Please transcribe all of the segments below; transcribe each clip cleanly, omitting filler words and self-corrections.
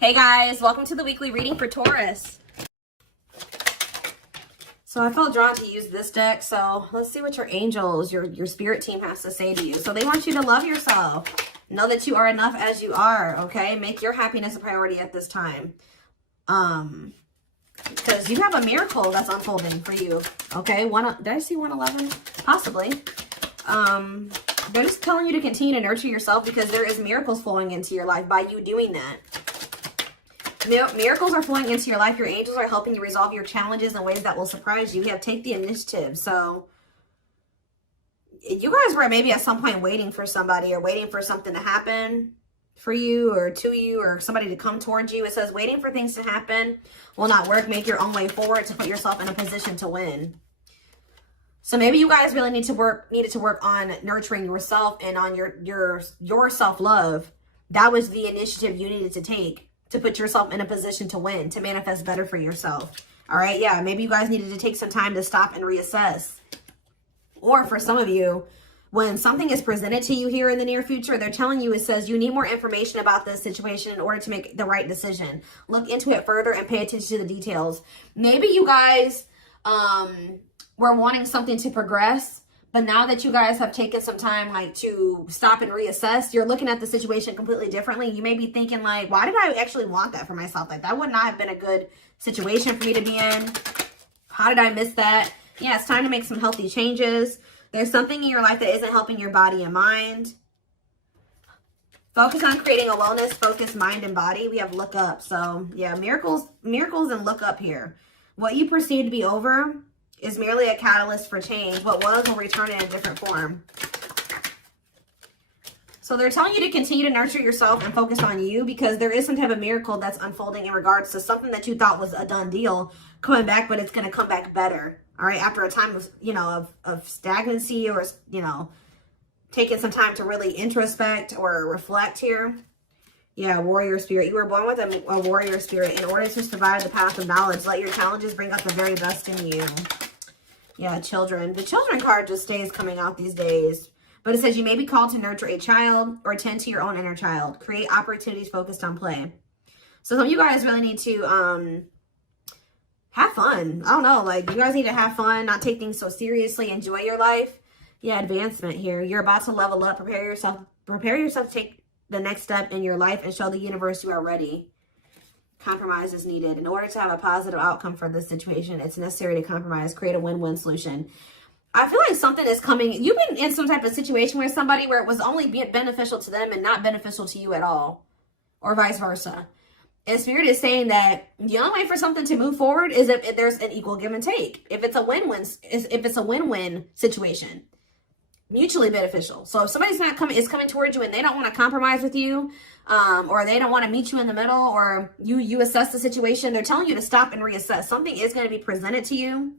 Hey guys, welcome to the weekly reading for Taurus. So I felt drawn to use this deck, so let's see what your angels, your spirit team has to say to you. So they want you to love yourself. Know that you are enough as you are, okay? Make your happiness a priority at this time. Because you have a miracle that's unfolding for you, okay? Did I see 111? Possibly. They're just telling you to continue to nurture yourself because there is miracles flowing into your life by you doing that. Miracles are flowing into your life. Your angels are helping you resolve your challenges in ways that will surprise you. You have take the initiative. So you guys were maybe at some point waiting for somebody or waiting for something to happen for you or to you or somebody to come towards you. It says waiting for things to happen will not work. Make your own way forward to put yourself in a position to win. So maybe you guys really needed to work on nurturing yourself and on your self-love. That was the initiative you needed to take to put yourself in a position to win, to manifest better for yourself. All right, yeah, maybe you guys needed to take some time to stop and reassess. Or for some of you, when something is presented to you here in the near future, they're telling you, it says you need more information about this situation in order to make the right decision. Look into it further and pay attention to the details. Maybe you guys were wanting something to progress, but now that you guys have taken some time like to stop and reassess, you're looking at the situation completely differently. You may be thinking like, why did I actually want that for myself? Like that would not have been a good situation for me to be in. How did I miss that? Yeah, it's time to make some healthy changes. There's something in your life that isn't helping your body and mind. Focus on creating a wellness, focused mind and body. We have look up. So yeah, miracles and look up here. What you perceive to be over is merely a catalyst for change. What was will return in a different form. So they're telling you to continue to nurture yourself and focus on you because there is some type of miracle that's unfolding in regards to something that you thought was a done deal coming back, but it's going to come back better. All right. After a time of, of stagnancy or, taking some time to really introspect or reflect here. Yeah, warrior spirit. You were born with a warrior spirit. In order to survive the path of knowledge, let your challenges bring out the very best in you. Yeah, children. The children card just stays coming out these days. But it says you may be called to nurture a child or tend to your own inner child. Create opportunities focused on play. So some of you guys really need to have fun. I don't know. Like, you guys need to have fun, not take things so seriously. Enjoy your life. Yeah, advancement here. You're about to level up. Prepare yourself to take the next step in your life and show the universe you are ready. Compromise is needed. In order to have a positive outcome for this situation, it's necessary to compromise, create a win-win solution. I feel like something is coming. You've been in some type of situation with somebody where it was only beneficial to them and not beneficial to you at all, or vice versa. And Spirit is saying that the only way for something to move forward is if there's an equal give and take. If it's a win-win situation. Mutually beneficial. So if somebody's is coming towards you and they don't want to compromise with you, or they don't want to meet you in the middle, or you assess the situation, they're telling you to stop and reassess. Something is going to be presented to you,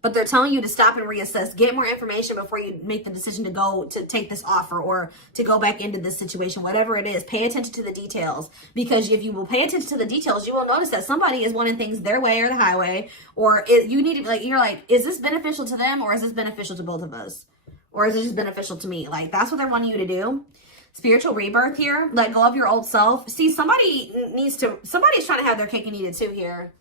but they're telling you to stop and reassess. Get more information before you make the decision to take this offer or to go back into this situation, whatever it is. Pay attention to the details, because if you will pay attention to the details, you will notice that somebody is wanting things their way or the highway, or you need to you're like, is this beneficial to them or is this beneficial to both of us? Or is it just beneficial to me? Like, that's what they're wanting you to do. Spiritual rebirth here. Let go of your old self. See, somebody's trying to have their cake and eat it too here.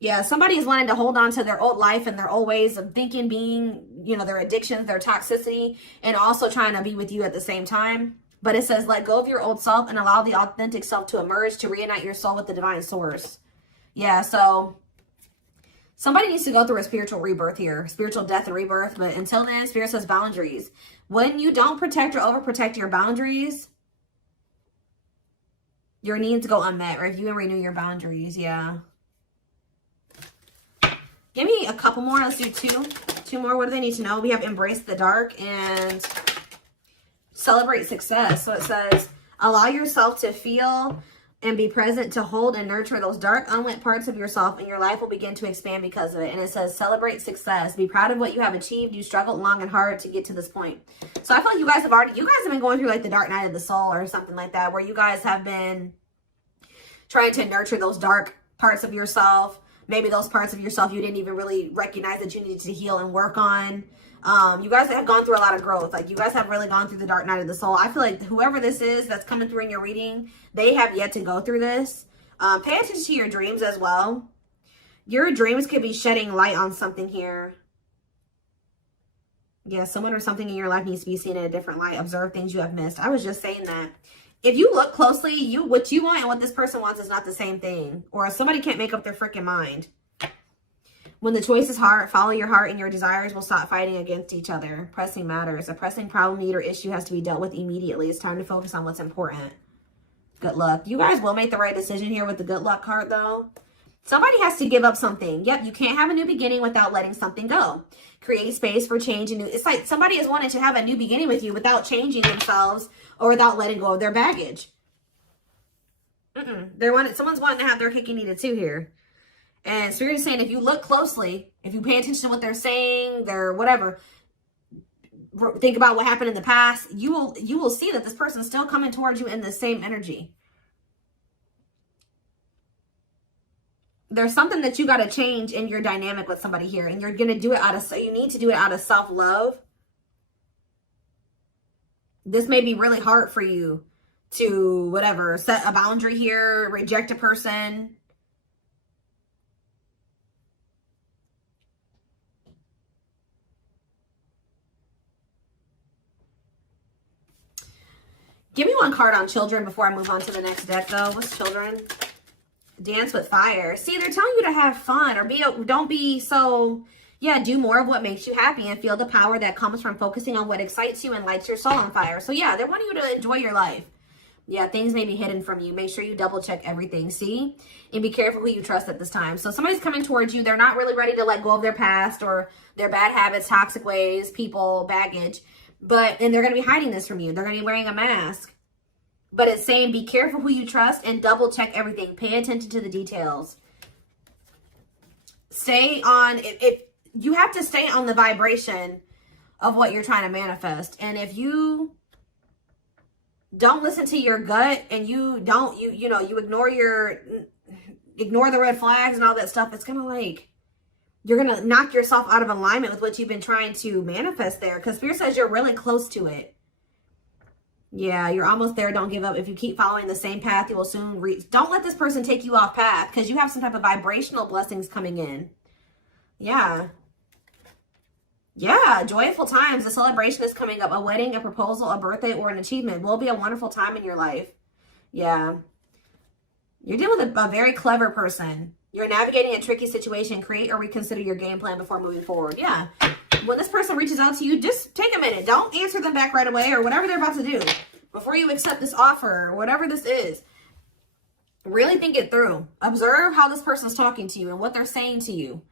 Yeah, somebody is wanting to hold on to their old life and their old ways of thinking, being, their addictions, their toxicity, and also trying to be with you at the same time. But it says, let go of your old self and allow the authentic self to emerge, to reunite your soul with the divine source. Yeah, so somebody needs to go through a spiritual rebirth here, spiritual death and rebirth. But until then, Spirit says boundaries. When you don't protect or overprotect your boundaries, your needs go unmet. Review and renew your boundaries. Yeah. Give me a couple more. Let's do two more. What do they need to know? We have embrace the dark and celebrate success. So it says, allow yourself to feel and be present to hold and nurture those dark, unlit parts of yourself, and your life will begin to expand because of it. And it says, celebrate success. Be proud of what you have achieved. You struggled long and hard to get to this point. So I feel like you guys have been going through like the dark night of the soul or something like that, where you guys have been trying to nurture those dark parts of yourself. Maybe those parts of yourself you didn't even really recognize that you needed to heal and work on. You guys have gone through a lot of growth. Like, you guys have really gone through the dark night of the soul. I feel like whoever this is that's coming through in your reading, they have yet to go through this. Pay attention to your dreams as well. Your dreams could be shedding light on something here. Yeah, someone or something in your life needs to be seen in a different light. Observe things you have missed. I was just saying that. If you look closely, what you want and what this person wants is not the same thing. Or somebody can't make up their freaking mind. When the choice is hard, follow your heart and your desires will stop fighting against each other. Pressing matters. A pressing problem, need, or issue has to be dealt with immediately. It's time to focus on what's important. Good luck. You guys will make the right decision here with the good luck card, though. Somebody has to give up something. Yep, you can't have a new beginning without letting something go. Create space for change. And new. It's like somebody is wanting to have a new beginning with you without changing themselves or without letting go of their baggage. Someone's wanting to have their cake and eat it too here. And Spirit is saying, if you look closely, if you pay attention to what they're saying, their whatever, think about what happened in the past, you will see that this person's still coming towards you in the same energy. There's something that you got to change in your dynamic with somebody here, and you're going to do it you need to do it out of self-love. This may be really hard for you to, whatever, set a boundary here, reject a person. Give me one card on children before I move on to the next deck, though. What's children? Dance with fire. See, they're telling you to have fun or don't be so, yeah, do more of what makes you happy and feel the power that comes from focusing on what excites you and lights your soul on fire. So, yeah, they want you to enjoy your life. Yeah, things may be hidden from you. Make sure you double check everything, see? And be careful who you trust at this time. So somebody's coming towards you. They're not really ready to let go of their past or their bad habits, toxic ways, people, baggage. And they're going to be hiding this from you. They're going to be wearing a mask. But it's saying be careful who you trust and double check everything. Pay attention to the details. Stay on, you have to stay on the vibration of what you're trying to manifest. And if you don't listen to your gut and you ignore the red flags and all that stuff, it's going to like, you're going to knock yourself out of alignment with what you've been trying to manifest there. Because Spirit says you're really close to it. Yeah, you're almost there. Don't give up. If you keep following the same path, you will soon reach. Don't let this person take you off path because you have some type of vibrational blessings coming in. Yeah. Yeah, joyful times. A celebration is coming up. A wedding, a proposal, a birthday, or an achievement will be a wonderful time in your life. Yeah. You're dealing with a very clever person. You're navigating a tricky situation. Create or reconsider your game plan before moving forward. Yeah. When this person reaches out to you, just take a minute. Don't answer them back right away or whatever they're about to do before you accept this offer or whatever this is. Really think it through. Observe how this person's talking to you and what they're saying to you.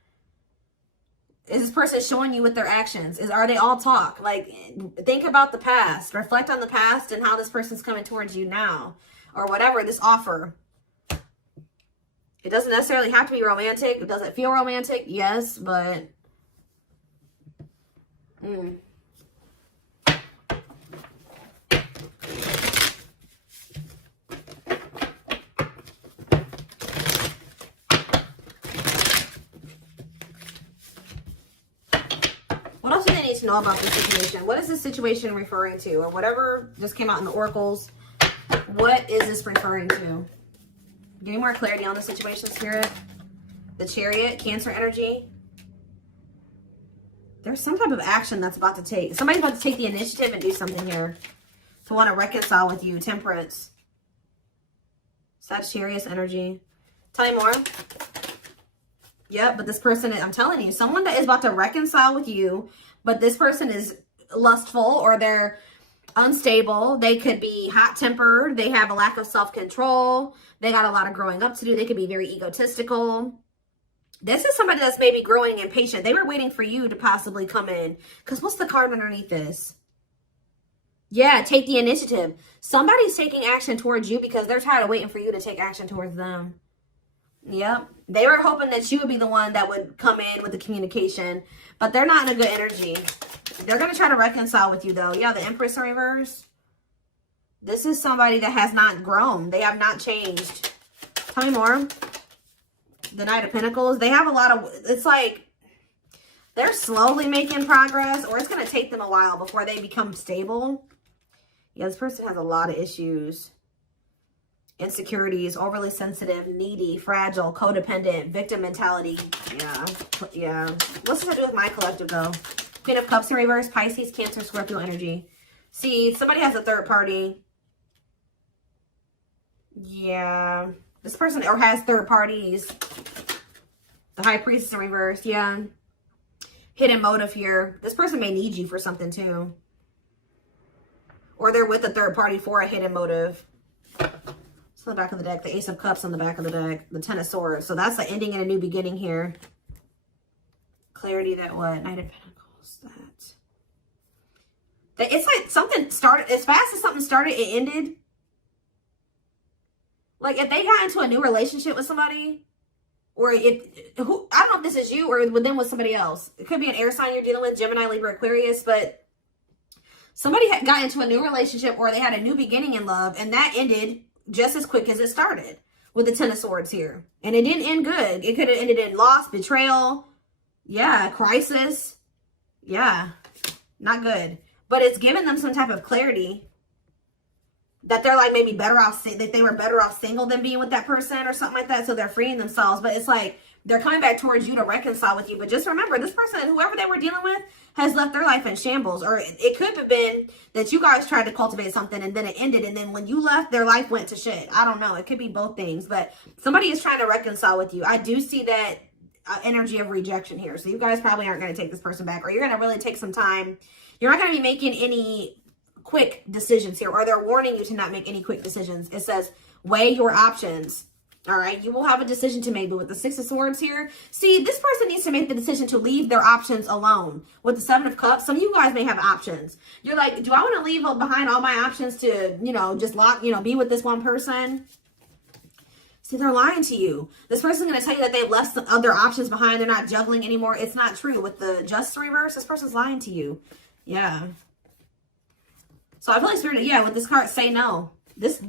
Is this person showing you with their actions? Are they all talk? Like, think about the past. Reflect on the past and how this person's coming towards you now or whatever, this offer. It doesn't necessarily have to be romantic. Does it feel romantic? Yes, but... What else do they need to know about this situation? What is this situation referring to? Or whatever just came out in the oracles. What is this referring to? Give me more clarity on the situation, Spirit. The Chariot, Cancer energy. There's some type of action that's about to take. Somebody's about to take the initiative and do something here. To want to reconcile with you. Temperance. Sagittarius energy. Tell me more. Yep, but this person, I'm telling you, someone that is about to reconcile with you, but this person is lustful or they're unstable. They could be hot-tempered. They have a lack of self-control. They got a lot of growing up to do. They could be very egotistical. This is somebody that's maybe growing impatient. They were waiting for you to possibly come in. Because what's the card underneath this? Yeah, take the initiative. Somebody's taking action towards you because they're tired of waiting for you to take action towards them. Yep. They were hoping that you would be the one that would come in with the communication. But they're not in a good energy. They're going to try to reconcile with you, though. Yeah, the Empress in reverse. This is somebody that has not grown. They have not changed. Tell me more. The Knight of Pentacles. They have a lot of... It's like... They're slowly making progress, or it's going to take them a while before they become stable. Yeah, this person has a lot of issues. Insecurities, overly sensitive, needy, fragile, codependent, victim mentality. Yeah. What's this have to do with my collective, though? Queen of Cups in reverse, Pisces, Cancer, Scorpio energy. See, somebody has a third party. Yeah. This person or has third parties. The High Priestess in reverse. Yeah. Hidden motive here. This person may need you for something too. Or they're with a third party for a hidden motive. So the back of the deck. The Ace of Cups on the back of the deck. The Ten of Swords. So that's the ending and a new beginning here. Clarity that what? Knight of Pentacles. That. It's like something started. As fast as something started, it ended. Like, if they got into a new relationship with somebody, or I don't know if this is you or with them with somebody else. It could be an air sign you're dealing with, Gemini, Libra, Aquarius, but somebody got into a new relationship or they had a new beginning in love, and that ended just as quick as it started with the Ten of Swords here. And it didn't end good. It could have ended in loss, betrayal, yeah, crisis. Yeah, not good. But it's given them some type of clarity that they're like maybe better off, that they were better off single than being with that person or something like that. So they're freeing themselves. But it's like they're coming back towards you to reconcile with you. But just remember, this person, whoever they were dealing with, has left their life in shambles. Or it could have been that you guys tried to cultivate something and then it ended. And then when you left, their life went to shit. I don't know. It could be both things. But somebody is trying to reconcile with you. I do see that energy of rejection here. So you guys probably aren't going to take this person back. Or you're going to really take some time. You're not going to be making any quick decisions here, or they're warning you to not make any quick decisions. It says weigh your options. All right, you will have a decision to make. But with the Six of Swords here, see, this person needs to make the decision to leave their options alone. With the Seven of Cups, some of you guys may have options. You're like, do I want to leave behind all my options to, you know, just be with this one person? See, they're lying to you. This person's going to tell you that they've left some other options behind. They're not juggling anymore. It's not true. With the Justice reverse, this person's lying to you. Yeah. So I feel like Spirit, yeah, with this card, say no.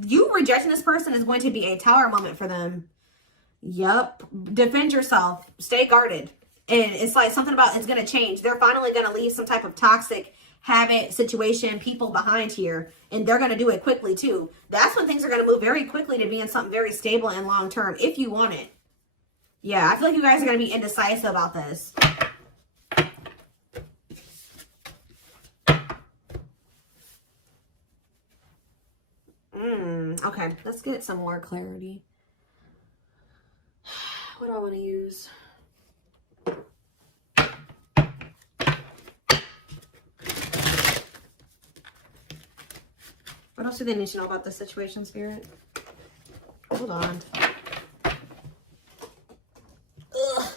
You rejecting this person is going to be a tower moment for them. Yep. Defend yourself. Stay guarded. And it's like something about it's going to change. They're finally going to leave some type of toxic habit, situation, people behind here. And they're going to do it quickly too. That's when things are going to move very quickly to be in something very stable and long term if you want it. Yeah, I feel like you guys are going to be indecisive about this. Okay, let's get some more clarity. What do I want to use? What else do they need to know about the situation, Spirit? Hold on. Ugh.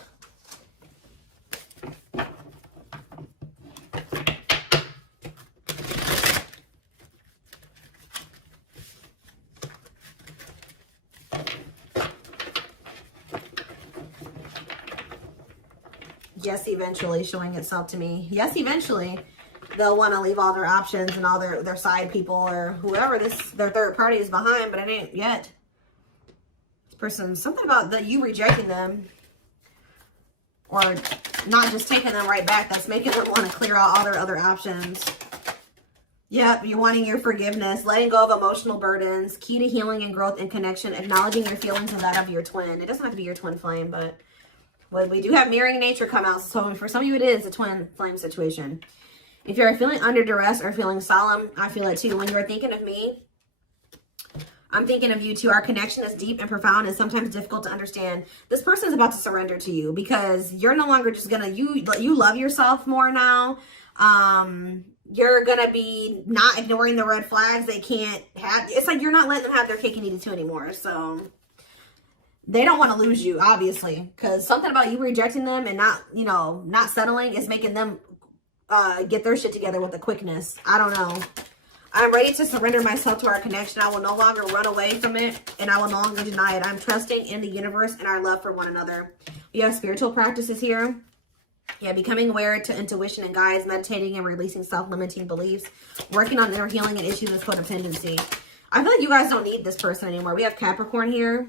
Yes, eventually showing itself to me. Yes, eventually they'll want to leave all their options and all their side people or whoever their third party is behind, but it ain't yet. This person, something about you rejecting them or not just taking them right back, that's making them want to clear out all their other options. Yep, you're wanting your forgiveness, letting go of emotional burdens, key to healing and growth and connection, acknowledging your feelings and that of your twin. It doesn't have to be your twin flame, but well, we do have mirroring nature come out. So for some of you, it is a twin flame situation. If you're feeling under duress or feeling solemn, I feel it too. When you're thinking of me, I'm thinking of you too. Our connection is deep and profound and sometimes difficult to understand. This person is about to surrender to you because you're no longer just gonna, you love yourself more now. You're gonna be not ignoring the red flags. They can't have, it's like you're not letting them have their cake and eat it too anymore. So they don't want to lose you, obviously, because something about you rejecting them and not settling is making them get their shit together with a quickness. I don't know. I'm ready to surrender myself to our connection. I will no longer run away from it, and I will no longer deny it. I'm trusting in the universe and our love for one another. We have spiritual practices here. Yeah, becoming aware to intuition and guides, meditating and releasing self-limiting beliefs, working on inner healing and issues with codependency. I feel like you guys don't need this person anymore. We have Capricorn here.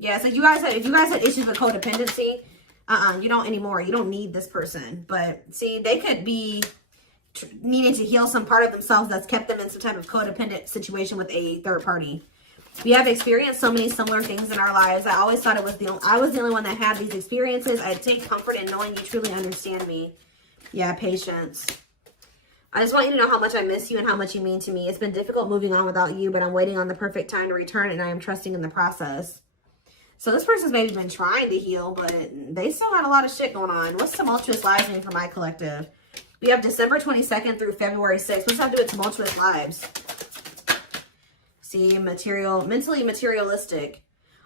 Yeah, so if you guys had issues with codependency, You don't anymore. You don't need this person. But see, they could be needing to heal some part of themselves that's kept them in some type of codependent situation with a third party. We have experienced so many similar things in our lives. I always thought I was the only one that had these experiences. I take comfort in knowing you truly understand me. Yeah, patience. I just want you to know how much I miss you and how much you mean to me. It's been difficult moving on without you, but I'm waiting on the perfect time to return, and I am trusting in the process. So this person's maybe been trying to heal, but they still had a lot of shit going on. What's tumultuous lives mean for my collective? We have December 22nd through February 6th. What's that to do with tumultuous lives? See, mentally materialistic.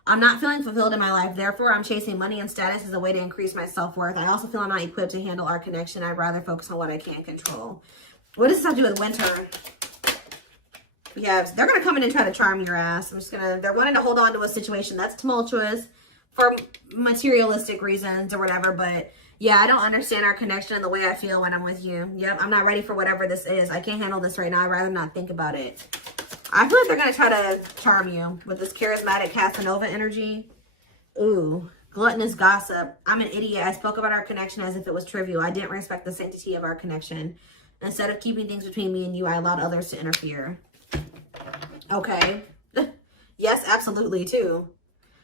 I'm not feeling fulfilled in my life. Therefore, I'm chasing money and status as a way to increase my self-worth. I also feel I'm not equipped to handle our connection. I'd rather focus on what I can control. What does this have to do with winter? Yeah, they're going to come in and try to charm your ass. They're wanting to hold on to a situation that's tumultuous for materialistic reasons or whatever. But yeah, I don't understand our connection and the way I feel when I'm with you. Yep, I'm not ready for whatever this is. I can't handle this right now. I'd rather not think about it. I feel like they're going to try to charm you with this charismatic Casanova energy. Ooh, gluttonous gossip. I'm an idiot. I spoke about our connection as if it was trivial. I didn't respect the sanctity of our connection. Instead of keeping things between me and you, I allowed others to interfere. Okay. Yes, absolutely, too.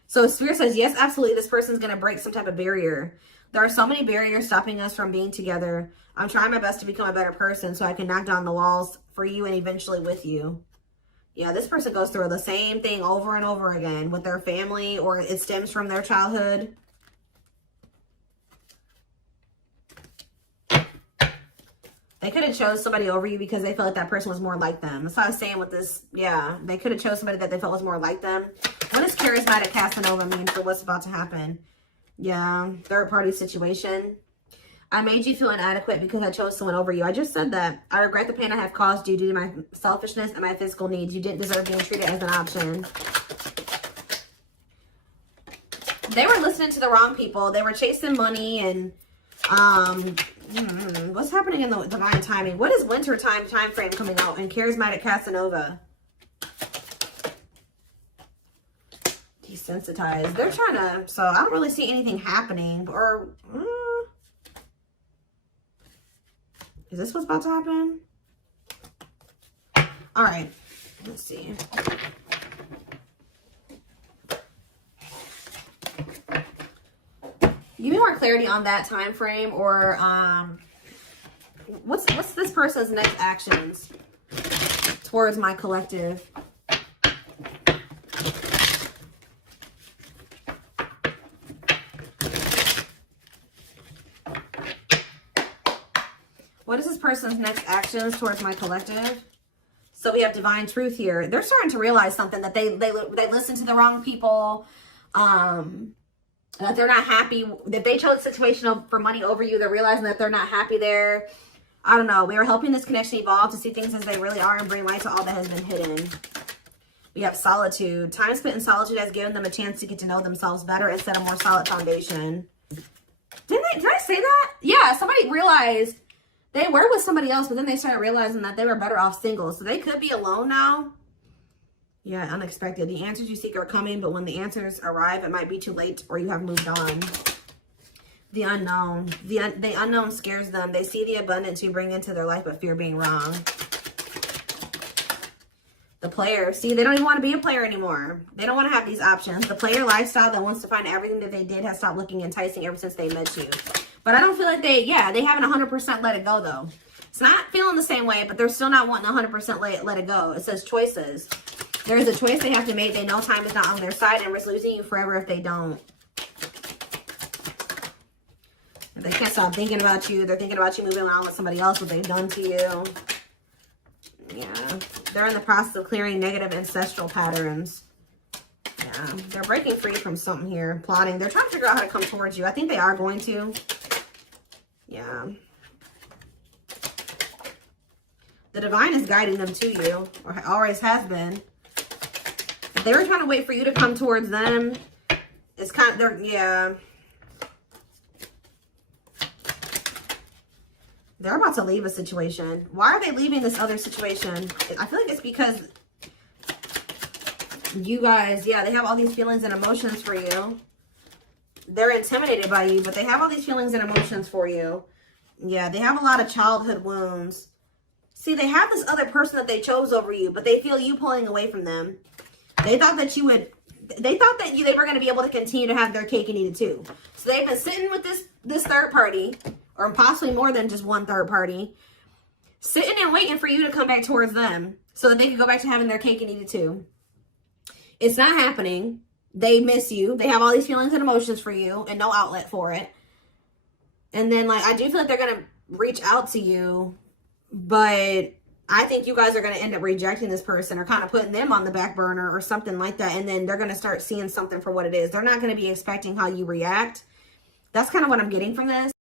So Spirit says, yes, absolutely, this person's going to break some type of barrier. There are so many barriers stopping us from being together. I'm trying my best to become a better person so I can knock down the walls for you and eventually with you. Yeah, this person goes through the same thing over and over again with their family, or it stems from their childhood. They could have chose somebody over you because they felt like that person was more like them. That's what I was saying with this. Yeah, they could have chose somebody that they felt was more like them. What does charismatic Casanova mean for what's about to happen? Yeah, third party situation. I made you feel inadequate because I chose someone over you. I just said that. I regret the pain I have caused you due to my selfishness and my physical needs. You didn't deserve being treated as an option. They were listening to the wrong people. They were chasing money and what's happening in the divine timing? What is winter time frame coming out in charismatic Casanova? Desensitized. They're trying to, so I don't really see anything happening. Or is this what's about to happen? All right, let's see. Give me more clarity on that time frame, or what's this person's next actions towards my collective? What is this person's next actions towards my collective? So we have divine truth here. They're starting to realize something, that they listen to the wrong people. That they're not happy, that they chose a situation for money over you. They're realizing that they're not happy there. I don't know. We are helping this connection evolve to see things as they really are and bring light to all that has been hidden. We have solitude. Time spent in solitude has given them a chance to get to know themselves better and set a more solid foundation. Did I say that? Yeah, somebody realized they were with somebody else, but then they started realizing that they were better off single. So they could be alone now. Yeah, unexpected. The answers you seek are coming, but when the answers arrive, it might be too late or you have moved on. The unknown. The unknown scares them. They see the abundance you bring into their life, but fear being wrong. The player. See, they don't even want to be a player anymore. They don't want to have these options. The player lifestyle that wants to find everything that they did has stopped looking enticing ever since they met you. But I don't feel like they haven't 100% let it go, though. It's not feeling the same way, but they're still not wanting 100% let it go. It says choices. There is a choice they have to make. They know time is not on their side and risk losing you forever if they don't. They can't stop thinking about you. They're thinking about you moving around with somebody else, what they've done to you. Yeah. They're in the process of clearing negative ancestral patterns. Yeah. They're breaking free from something here. Plotting. They're trying to figure out how to come towards you. I think they are going to. Yeah. The divine is guiding them to you, or always has been. They were trying to wait for you to come towards them. It's kind of, yeah. They're about to leave a situation. Why are they leaving this other situation? I feel like it's because you guys, yeah, they have all these feelings and emotions for you. they're intimidated by you, but they have all these feelings and emotions for you. Yeah, they have a lot of childhood wounds. See, they have this other person that they chose over you, but they feel you pulling away from them. They thought that you would, they thought that they were going to be able to continue to have their cake and eat it too. So they've been sitting with this third party, or possibly more than just one third party, sitting and waiting for you to come back towards them so that they can go back to having their cake and eat it too. It's not happening. They miss you. They have all these feelings and emotions for you and no outlet for it. And then, like, I do feel like they're going to reach out to you, but I think you guys are going to end up rejecting this person or kind of putting them on the back burner or something like that. And then they're going to start seeing something for what it is. They're not going to be expecting how you react. That's kind of what I'm getting from this.